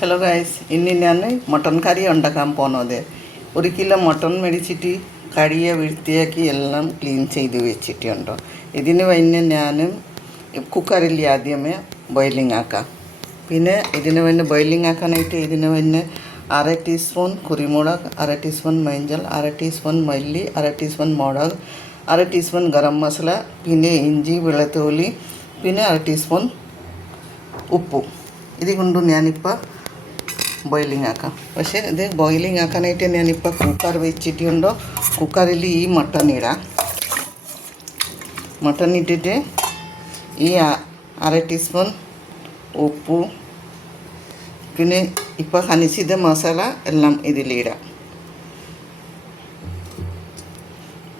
Hello guys, ഇന്ന് ഞാൻ mutton കറി ഉണ്ടാക്കാൻ പോകുന്നത്. 1 കിലോ മട്ടൺ മേടിച്ചിട്ട് കഴുകി വൃത്തിയാക്കി എല്ലാം ക്ലീൻ ചെയ്ത് വെച്ചിട്ടുണ്ട്. ഇതിന് വേണ്ടി ഞാൻ കുക്കറിൽ ആദ്യമേ ബോയിലിംഗ് ആക്കാം. പിന്നെ ഇതിന് വേണ്ടി ബോയിലിംഗ് ആക്കാനായിട്ട് ഇതിന് വേണ്ടി 1/2 ടീസ്പൂൺ കുരുമുളക്, 1/2 ടീസ്പൂൺ മഞ്ഞൾ, 1/2 ടീസ്പൂൺ മല്ലി, 1/2 ടീസ്പൂൺ മുളക്, 1/2 ടീസ്പൂൺ ഗരം മസാല, പിന്നെ ഇഞ്ചി വെളുത്തുള്ളി, പിന്നെ 1/2 ടീസ്പൂൺ ഉപ്പും. ഇത് കൊണ്ട് ഞാനിപ്പോൾ ബോയിലിംഗ് ആക്കാം. പക്ഷേ ഇത് ബോയിലിംഗ് ആക്കാനായിട്ട് ഞാനിപ്പോൾ കുക്കർ വെച്ചിട്ടുണ്ടോ. കുക്കറിൽ ഈ മട്ടൺ ഇടാം. മട്ടൺ ഇട്ടിട്ട് ഈ 1/2 ടീസ്പൂൺ ഉപ്പും പിന്നെ ഇപ്പോൾ ഹനിച്ചിത മസാല എല്ലാം ഇതിലിടാം.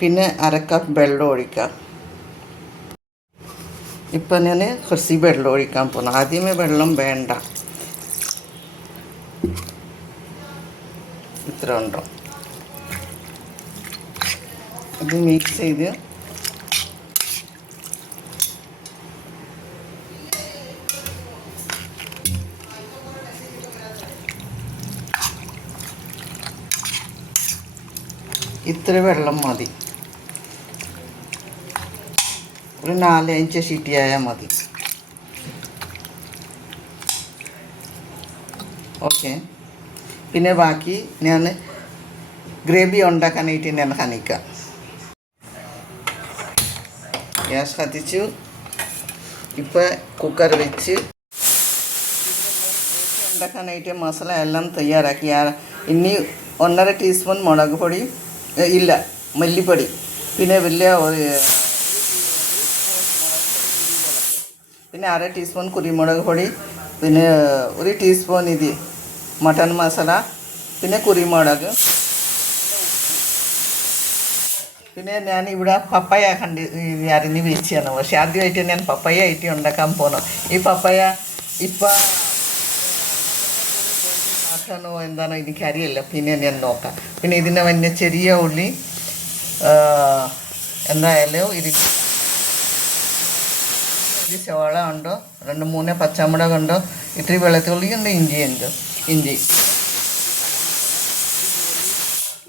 പിന്നെ 1/2 കപ്പ് വെള്ളം ഒഴിക്കാം. ഇപ്പം ഞാൻ കുറച്ച് വെള്ളം ഒഴിക്കാൻ പോകുന്നു. ആദ്യമേ വെള്ളം വേണ്ട, ഇത്ര ഉണ്ടോ. ഇത് മിക്സ് ചെയ്ത് ഇത്ര വെള്ളം മതി. ഒരു 4-5 സീറ്റിയായാൽ മതി. ഓക്കെ. പിന്നെ ബാക്കി ഞാൻ ഗ്രേവി ഉണ്ടാക്കാനായിട്ട് ഞാൻ കാണിക്കാം. ഗ്യാസ് കത്തിച്ചു. ഇപ്പോൾ കുക്കർ വെച്ച് ഉണ്ടാക്കാനായിട്ട് മസാല എല്ലാം തയ്യാറാക്കി. ഇനി 1.5 ടീസ്പൂൺ മുളക് പൊടി, ഇല്ല മല്ലിപ്പൊടി, പിന്നെ വലിയ പിന്നെ 1/2 ടീസ്പൂൺ കുരുമുളക് പൊടി, പിന്നെ 1 ടീസ്പൂൺ ഇത് മട്ടൺ മസാല, പിന്നെ കുരുമുളക്. പിന്നെ ഞാൻ ഇവിടെ പപ്പായ അരിഞ്ഞ് വെച്ചാണ്. പക്ഷെ ആദ്യമായിട്ട് ഞാൻ പപ്പായ ആയിട്ട് ഉണ്ടാക്കാൻ പോകണം. ഈ പപ്പായ ഇപ്പം ആക്കാനോ എന്താണോ എനിക്കറിയില്ല. പിന്നെ ഞാൻ നോക്കാം. പിന്നെ ഇതിന് വേണ്ടി ചെറിയ ഉള്ളി എന്തായാലും ഒരു സവാള ഉണ്ടോ, 2-3 പച്ചമുളക് ഉണ്ടോ, ഇത്തിരി വെളുത്തുള്ളി ഉണ്ട്, ഇഞ്ചി,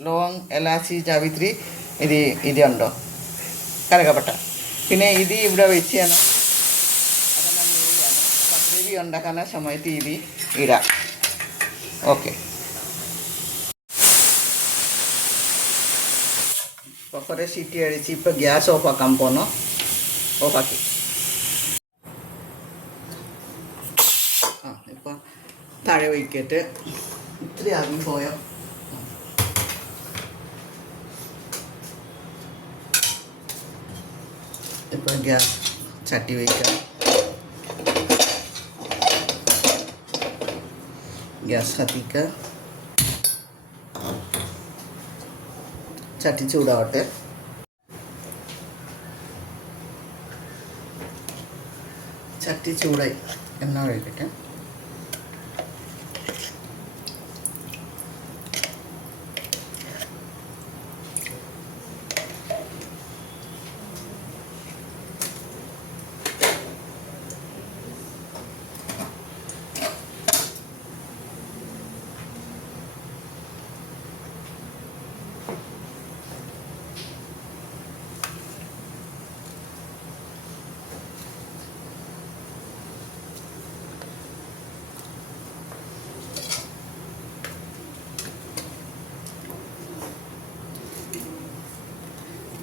ലോങ്, ഇലാച്ചി, ജാവിത്രി, ഇതുണ്ടോ കറുകപ്പട്ട. പിന്നെ ഇത് ഇവിടെ വെച്ചാണ് അതെല്ലാം ഗ്രേവിയാണ്. ഗ്രേവി ഉണ്ടാക്കുന്ന സമയത്ത് ഇത് ഇടാം. ഓക്കെ. ഇപ്പോൾ കുറേ സീറ്റി അടിച്ച് ഇപ്പോൾ ഗ്യാസ് ഓഫാക്കാൻ പോകണം. ഓഫാക്കി. ഇപ്പം താഴെ വയ്ക്കട്ട്. ഇത്തിരി ആവി പോയോ. ഇപ്പോൾ ഗ്യാസ് ചട്ടി വയ്ക്കാം. ഗ്യാസ് കത്തിക്കുക. ചട്ടി ചൂടാവട്ടെ. ചട്ടി ചൂടായി. എണ്ണ ഒഴിക്കട്ടെ.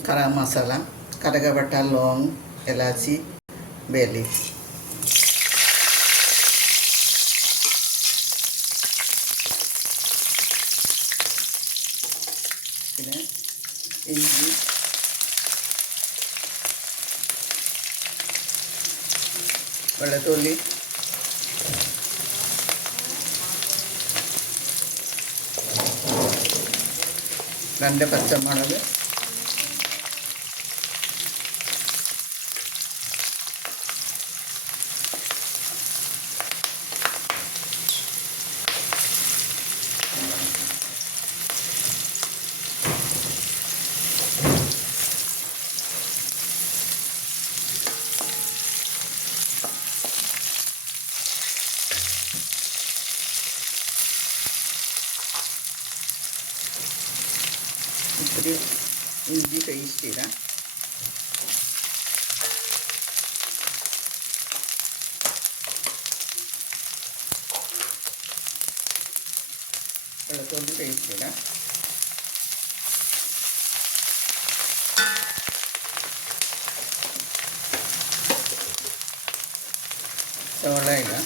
गरम मसाला, कड़कपट्टा, लौंग, इलायची, बे लीफ, പിന്നെ ഇഞ്ചി, വെളുത്തുള്ളി, രണ്ട് പച്ചമുളക്, ഒരു ഇഞ്ചി പേസ്റ്റ് ഇടാം. വെളുത്തുള്ളി പേസ്റ്റ് ഇടാം. സവാള ഇടാം.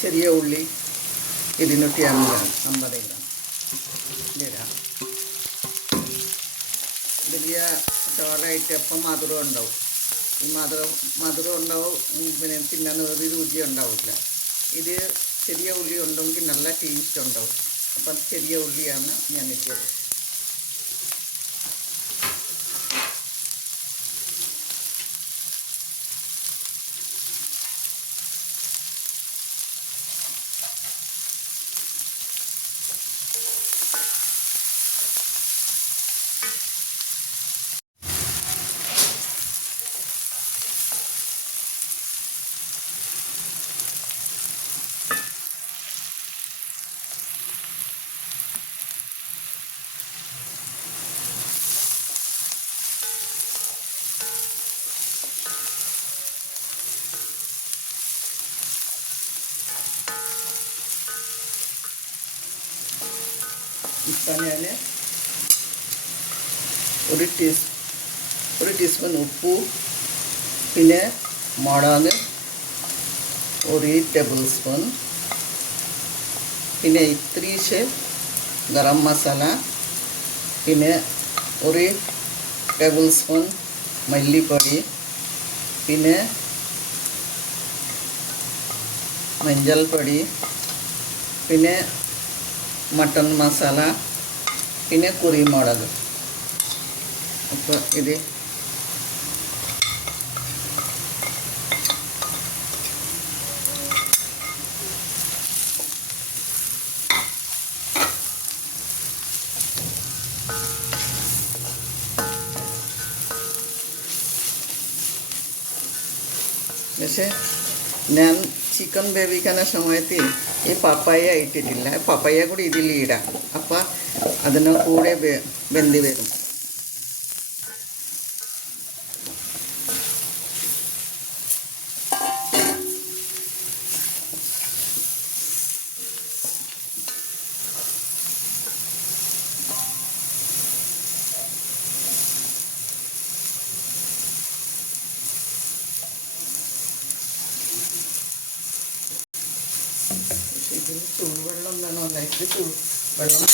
ചെറിയ ഉള്ളി 250 ഗ്രാം ഇടാം. വലിയ സവാളയായിട്ട് അപ്പം മധുരം ഉണ്ടാവും. ഈ മധുരം ഉണ്ടാവും, പിന്നെ തിന്നാൻ ഒരു രുചി ഉണ്ടാവില്ല. ഇത് ചെറിയ ഉള്ളി ഉണ്ടെങ്കിൽ നല്ല ടേസ്റ്റ് ഉണ്ടാവും. അപ്പം ചെറിയ ഉള്ളിയാണ് ഞാൻ ഇട്ടത്. ഇപ്പം ഞാൻ ഒരു ടീസ്പൂൺ ഉപ്പ്, പിന്നെ മുളക് 1 ടേബിൾ സ്പൂൺ, പിന്നെ ഇത്തിരി ഗരം മസാല, പിന്നെ 1 ടേബിൾ സ്പൂൺ മല്ലിപ്പൊടി, പിന്നെ മഞ്ഞൾപ്പൊടി, പിന്നെ മട്ടൺ മസാല, പിന്നെ കുരുമുളക്. അപ്പോൾ ഇത് പക്ഷേ ഞാൻ ചിക്കൻ വേവിക്കുന്ന സമയത്ത് ഈ പപ്പായ ഇട്ടിട്ടില്ല. പപ്പായ കൂടി ഇതിൽ ഇടാം. അപ്പം അതിന് കൂടെ വെന്ത് വരും. ഇതിൽ ചൂടുവെള്ളം വേണോ? ലൈറ്റ് വെള്ളം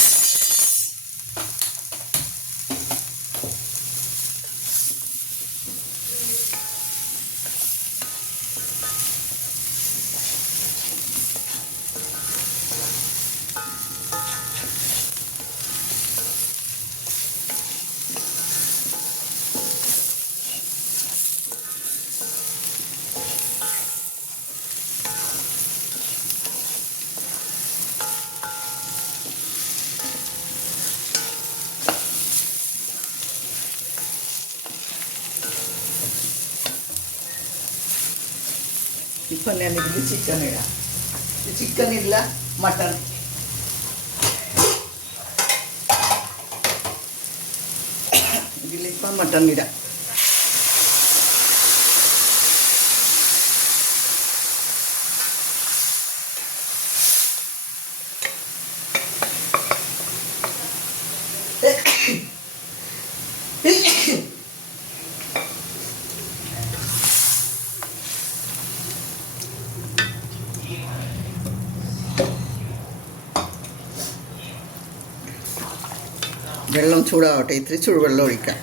ഇപ്പം ഞാൻ ഇതിൽ ചിക്കൻ ഇടാം. ചിക്കൻ ഇല്ല, മട്ടൺ. ഇതിലിപ്പം മട്ടൺ ഇടാം. വെള്ളം ചൂടാവട്ടെ. ഇത്തിരി ചൂടുവെള്ളം ഒഴിക്കാം.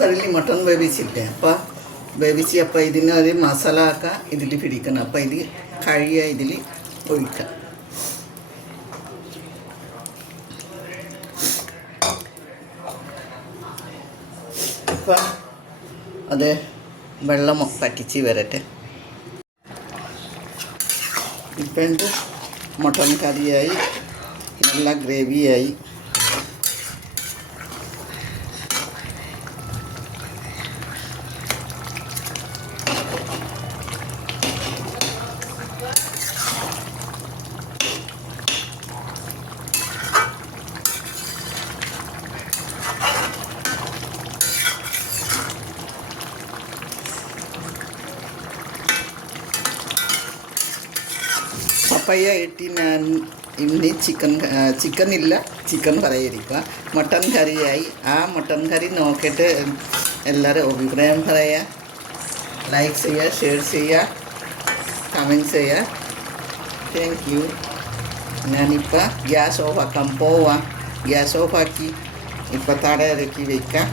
കുക്കറിൽ മട്ടൺ വേവിച്ചില്ലേ അപ്പോൾ വേവിച്ച് അപ്പോൾ ഇതിനൊരു മസാല ആക്കുക ഇതിൽ പിടിക്കണം. അപ്പോൾ ഇത് കഴിയ ഇതിൽ ഒഴിക്കുക. ഇപ്പം അത് വെള്ളം പറ്റിച്ച് വരട്ടെ. ഇപ്പം എന്ത് മട്ടൺ കറിയായി, നല്ല ഗ്രേവിയായി. പപ്പയ ഇട്ട് ഞാൻ ഇന്ന് ചിക്കൻ ഇല്ല, ചിക്കൻ പറയാതിരിക്കുക. മട്ടൻ കറിയായി. ആ മട്ടൻ കറി നോക്കിയിട്ട് എല്ലാവരും അഭിപ്രായം പറയുക, ലൈക്ക് ചെയ്യുക, ഷെയർ ചെയ്യുക, കമൻറ്റ് ചെയ്യുക. Thank you. ഞാനിപ്പോൾ ഗ്യാസ് ഓഫാക്കാൻ പോവാം. ഗ്യാസ് ഓഫാക്കി ഇപ്പോൾ തട ഇറക്കി വയ്ക്കാം.